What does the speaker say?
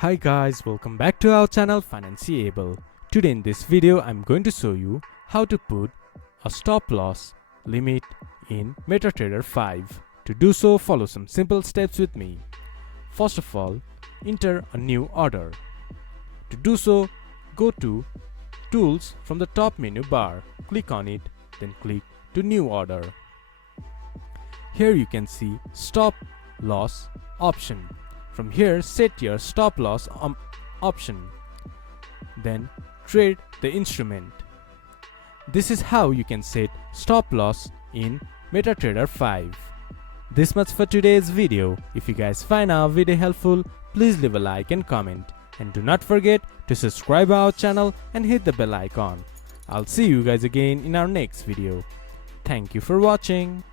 Hi guys, welcome back to our channel Financeable. Today in this video I'm going to show you how to put a stop loss limit in MetaTrader 5. To do so, follow some simple steps with me. First of all, enter a new order. To do so, go to Tools from the top menu bar, click on it, then click to New Order. Here you can see Stop Loss option. From here, set your stop loss option. Then trade the instrument. This is how you can set stop loss in MetaTrader 5. This much for today's video. If you guys find our video helpful, please leave a like and comment. And do not forget to subscribe our channel and hit the bell icon. I'll see you guys again in our next video. Thank you for watching.